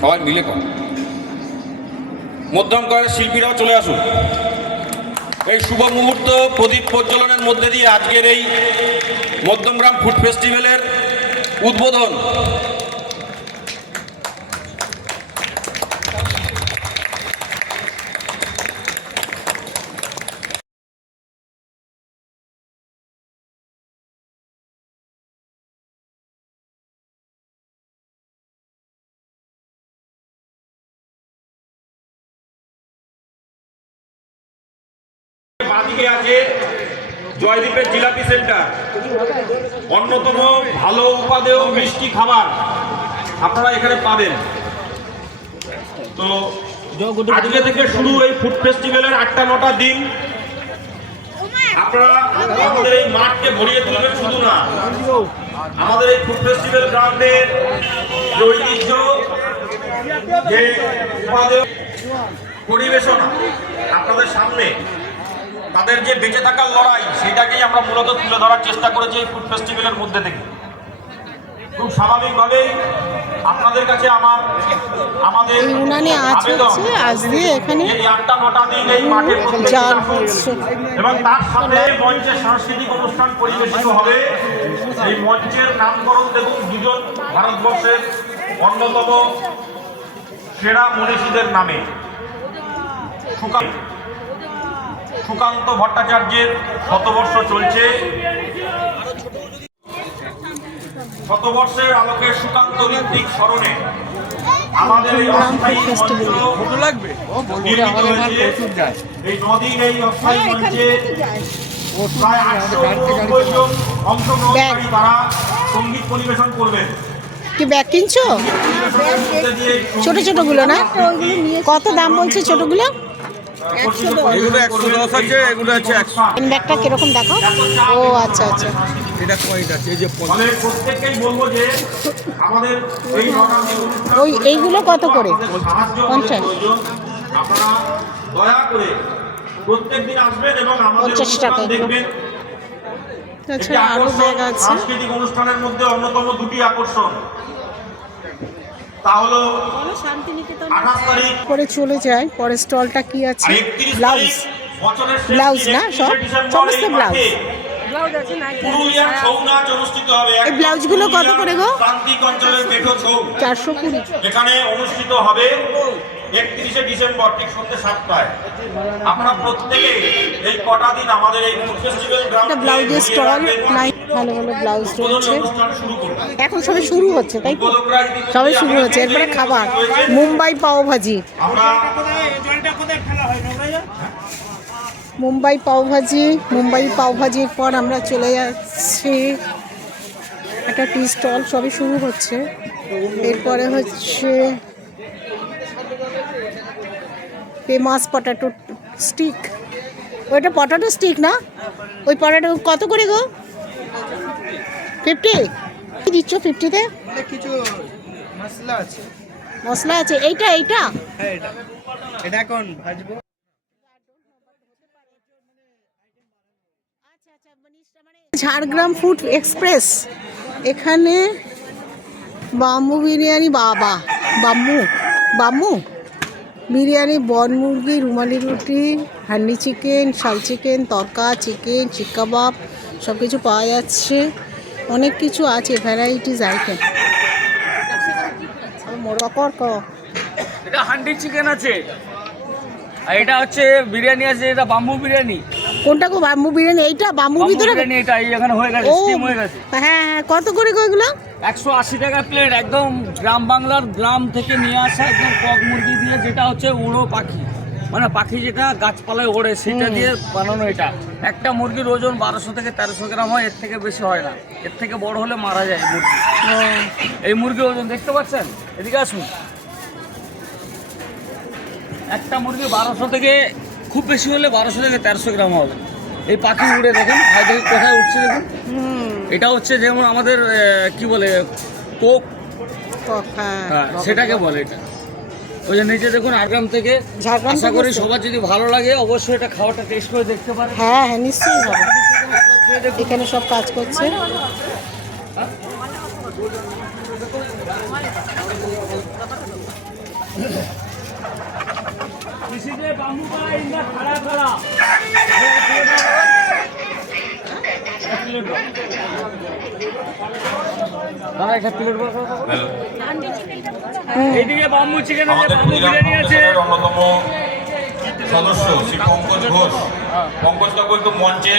সবাই মিলে কর। মধ্যমকারের শিল্পীরাও চলে আসুন। এই শুভ মুহূর্ত প্রদীপ প্রজ্বলনের মধ্যে দিয়ে আজকের এই মধ্যমগ্রাম ফুড ফেস্টিভ্যালের উদ্বোধন। বাদিকে আছে জয়দ্বীপের জিলাপি সেন্টার, অন্যতম ভালো উপাদেয় মিষ্টি খাবার আপনারা এখানে পাবেন। তো আজকে থেকে শুরু এই ফুড ফেস্টিভ্যালের 8টা-9টা দিন আপনারা আমাদের এই মাঠকে ভরিয়ে তুলবেন। শুধু না, আমাদের এই ফুড ফেস্টিভ্যাল গ্রাউন্ডের যে ঐতিহ্য, যে উপাদেয় পরিবেশনা আপনাদের সামনে, তাদের যে বেঁচে থাকার লড়াই, সেটাকেই আমরা মূলত তুলে ধরার চেষ্টা করেছি এই ফুড ফেস্টিভ্যালের মধ্যে থেকে। খুব স্বাভাবিকভাবেই আপনাদের কাছে আমাদের এখানে এই 8টা-9টা দিন এই মাঠে এবং তার সাথে মঞ্চে সাংস্কৃতিক অনুষ্ঠান পরিবেশিত হবে। এই মঞ্চের নামকরণ দেখুন দুজন ভারতবর্ষের অন্যতম সেরা মনীষীদের নামে। সুকান্ত ভট্টাচার্যের শতবর্ষ চলছে। শতবর্ষের আলোকে সুকান্ত ঋত্বিক স্মরণে আমাদের এই অস্থায়ী মঞ্চ নির্মিত হয়েছে। এই 9 দিন এই অস্থায়ী মঞ্চে প্রায় 890 জন অংশগ্রহণকারী তারা সঙ্গীত পরিবেশন করবেন। কি ব্যাগ কিনছো? ছোট ছোট গুলো না? কত দাম বলছে ছোটগুলো? এগুলো 110 আছে, এগুলো আছে 100। ব্যাগটা কিরকম দেখো? ও আচ্ছা আচ্ছা, এটা কয়েন আছে। এই যে প্রত্যেককেই বলবো যে আমাদের এই ওই এইগুলো কত করে? 50। আপনারা দয়া করে প্রত্যেকদিন আসবেন এবং আমাদের 50 টাকা দেখবেন। তাছাড়া আরো ব্যাগ আছে। সাংস্কৃতিক অনুষ্ঠানের মধ্যে অন্যতম 2টি আকর্ষণ, তা হলো 28 তারিখ করে চলে যায়। পরের স্টলটা কি আছে? ব্লাউজ, ব্লাউজ না, সব সমস্ত ব্লাউজ। পুরুলিয়ার ছৌ নাচ অনুষ্ঠিত হবে। এই ব্লাউজগুলো কত করে গো? প্রান্তিক অঞ্চলের মেঠো ছৌ 420। এখানে অনুষ্ঠিত হবে 31শে ডিসেম্বর ঠিক সন্ধ্যে 7টায়। আপনারা প্রত্যেকে এই কটা দিন আমাদের এই ফেস্টিভ্যাল গ্রাউন্ডে ব্লাউজের স্টল নাই, ভালো ভালো ব্লাউজ রয়েছে। এখন সবে শুরু হচ্ছে, তাই তো? সবে শুরু হচ্ছে। এরপরে খাবার মুম্বাই পাও ভাজি, মুম্বাই পাও ভাজি। মুম্বাই পাও ভাজির পর আমরা চলে যাচ্ছি একটা টি স্টল, সবই শুরু হচ্ছে। এরপরে হচ্ছে ফেমাস পটাটো স্টিক। ওইটা পটাটো স্টিক না? ওই পটাটো কত করে গো? 50 কি দিচ্ছ 50-তে? কিছু মশলা আছে। মশলা আছে। এইটা এইটা হ্যাঁ, এটা এখন ভাজবো। ঝাড়গ্রাম ফুড এক্সপ্রেস, এখানে বাম্বু বিরিয়ানি, বাবা বাম্বু বিরিয়ানি, বন মুরগি, রুমালি রুটি, হান্ডি চিকেন, শাল চিকেন, তরকা চিকেন, চিক কাবাব সব কিছু পাওয়া যাচ্ছে। অনেক কিছু আছে, ভ্যারাইটিস আইটেম। এটা হান্ডি চিকেন আছে, আর এটা হচ্ছে বিরিয়ানি আছে। এটা বাম্বু বিরিয়ানি। কোনটা গো? বাম্বু বিরিয়ানি। এইটা বাম্বু ভিতরে? এটা এখানে হয়ে গেছে, স্টিম হয়ে গেছে। হ্যাঁ হ্যাঁ, কত করে গো এগুলো? 180 টাকা প্লেট। একদম গ্রাম বাংলার, গ্রাম থেকে নিয়ে আসা একদম কক মুরগি দিয়ে, যেটা হচ্ছে উড়ো পাখি, মানে পাখি যেটা গাছপালায় ওড়ে, সেটা দিয়ে বানানো। এটা একটা মুরগির ওজন 1200 থেকে 1300 গ্রাম হয়, এর থেকে বেশি হয় না। এর থেকে বড় হলে মারা যায় মুরগি। এই মুরগির ওজন দেখতে পাচ্ছেন, এদিকে আসুন। একটা মুরগি 1200 থেকে, খুব বেশি হলে 1200 থেকে 1300 গ্রাম হবে। এই পাখি উড়ে দেখুন কোথায় উঠছে দেখুন। এটা হচ্ছে যেমন আমাদের কি বলে, কোক, হ্যাঁ সেটাকে বলে। এটা ওই যে নিচে দেখুন, আগ্রাম থেকে। আশা করি সবার যদি ভালো লাগে অবশ্যই এটা খাওয়াটা টেস্ট করে দেখতে পারেন। হ্যাঁ হ্যাঁ, নিশ্চয়ই হবে। এখানে সব কাজ করছে। এইদিকে বাম্বু চিকেন আছে, আমাদের বাম্বু বিরিয়ানি আছে। অন্যতম সদস্য শ্রী পঙ্কজ ঘোষ। পঙ্কজ কাকু একটু মঞ্চে